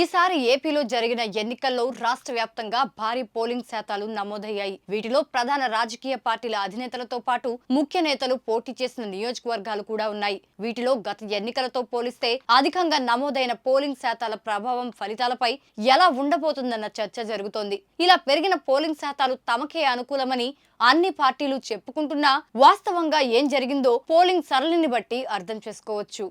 ఈసారి ఏపీలో జరిగిన ఎన్నికల్లో రాష్ట్ర వ్యాప్తంగా భారీ పోలింగ్ శాతాలు నమోదయ్యాయి. వీటిలో ప్రధాన రాజకీయ పార్టీల అధినేతలతో పాటు ముఖ్య నేతలు పోటీ చేసిన నియోజకవర్గాలు కూడా ఉన్నాయి. వీటిలో గత ఎన్నికలతో పోలిస్తే అధికంగా నమోదైన పోలింగ్ శాతాల ప్రభావం ఫలితాలపై ఎలా ఉండబోతుందన్న చర్చ జరుగుతోంది. ఇలా పెరిగిన పోలింగ్ శాతాలు తమకే అనుకూలమని అన్ని పార్టీలు చెప్పుకుంటున్నా వాస్తవంగా ఏం జరిగిందో పోలింగ్ సరళిని బట్టి అర్థం చేసుకోవచ్చు.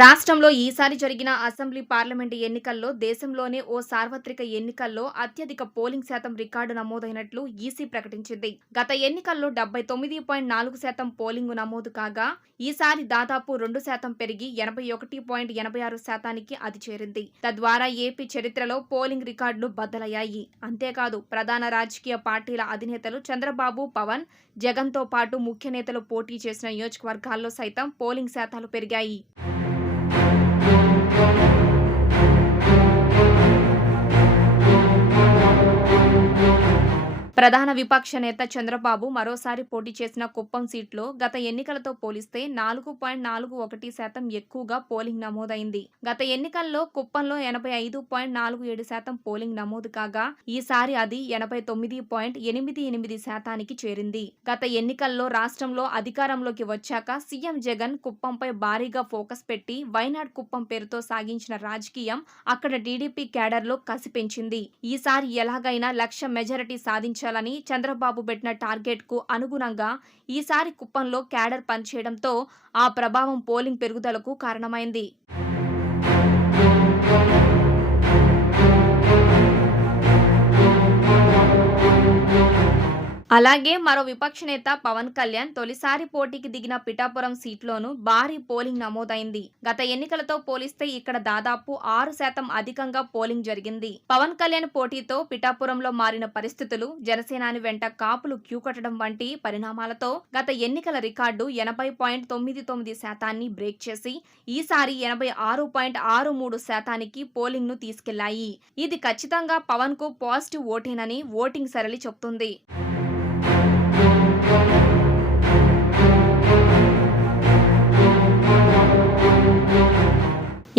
రాష్ట్రంలో ఈసారి జరిగిన అసెంబ్లీ పార్లమెంటు ఎన్నికల్లో దేశంలోనే ఓ సార్వత్రిక ఎన్నికల్లో అత్యధిక పోలింగ్ శాతం రికార్డు నమోదైనట్లు ఈసీ ప్రకటించింది. గత ఎన్నికల్లో 79.4% పోలింగు నమోదు కాగా ఈసారి దాదాపు 2% పెరిగి 81.86%కి అది చేరింది. తద్వారా ఏపీ చరిత్రలో పోలింగ్ రికార్డులు బద్దలయ్యాయి. అంతేకాదు ప్రధాన రాజకీయ పార్టీల అధినేతలు చంద్రబాబు, పవన్, జగన్తో పాటు ముఖ్య నేతలు పోటీ చేసిన నియోజకవర్గాల్లో సైతం పోలింగ్ శాతాలు పెరిగాయి. ప్రధాన విపక్ష నేత చంద్రబాబు మరోసారి పోటీ చేసిన కుప్పం సీట్లో గత ఎన్నికలతో పోలిస్తే 4.41% ఎక్కువగా పోలింగ్ నమోదైంది. గత ఎన్నికల్లో కుప్పంలో 85.47% పోలింగ్ నమోదు కాగా ఈసారి అది 89.88%కి చేరింది. గత ఎన్నికల్లో రాష్ట్రంలో అధికారంలోకి వచ్చాక సీఎం జగన్ కుప్పంపై భారీగా ఫోకస్ పెట్టి వైనాడ్ కుప్పం పేరుతో సాగించిన రాజకీయం అక్కడ టీడీపీ క్యాడర్లో కసి పెంచింది. ఈసారి ఎలాగైనా 1,00,000 మెజారిటీ సాధించాలని చంద్రబాబు పెట్టిన టార్గెట్ కు అనుగుణంగా ఈసారి కుప్పంలో క్యాడర్ పనిచేయడంతో ఆ ప్రభావం పోలింగ్ పెరుగుదలకు కారణమైంది. అలాగే మరో విపక్ష నేత పవన్ కళ్యాణ్ తొలిసారి పోటీకి దిగిన పిఠాపురం సీట్లోనూ భారీ పోలింగ్ నమోదైంది. గత ఎన్నికలతో పోలిస్తే ఇక్కడ దాదాపు 6% అధికంగా పోలింగ్ జరిగింది. పవన్ కళ్యాణ్ పోటీతో పిఠాపురంలో మారిన పరిస్థితులు, జనసేనాని వెంట కాపులు క్యూ కట్టడం వంటి పరిణామాలతో గత ఎన్నికల రికార్డు 80.99%ని బ్రేక్ చేసి ఈసారి 86.63%కి పోలింగ్ ను తీసుకెళ్లాయి. ఇది ఖచ్చితంగా పవన్ కు పాజిటివ్ ఓటేనని ఓటింగ్ సరళి చెబుతుంది.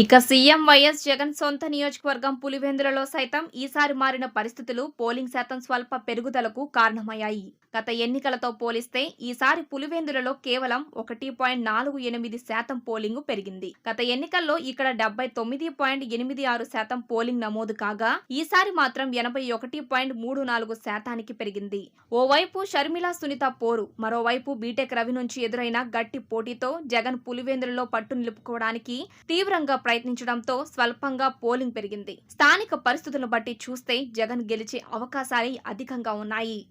ఇక సీఎం వైఎస్ జగన్ సొంత నియోజకవర్గం పులివెందులలో సైతం ఈసారి మారిన పరిస్థితులు పోలింగ్ శాతం స్వల్ప పెరుగుదలకు కారణమయ్యాయి. గత ఎన్నికలతో పోలిస్తే ఈసారి పులివెందులలో కేవలం 1.48% పోలింగు పెరిగింది. గత ఎన్నికల్లో ఇక్కడ 79.86% పోలింగ్ నమోదు కాగా ఈసారి మాత్రం 81.34%కి పెరిగింది. ఓవైపు షర్మిల సునీత పోరు, మరోవైపు బీటెక్ రవి నుంచి ఎదురైన గట్టి పోటీతో జగన్ పులివెందులలో పట్టు నిలుపుకోవడానికి తీవ్రంగా ప్రయత్నించడంతో స్వల్పంగా పోలింగ్ పెరిగింది. స్థానిక పరిస్థితులను బట్టి చూస్తే జగన్ గెలిచే అవకాశాలే అధికంగా ఉన్నాయి.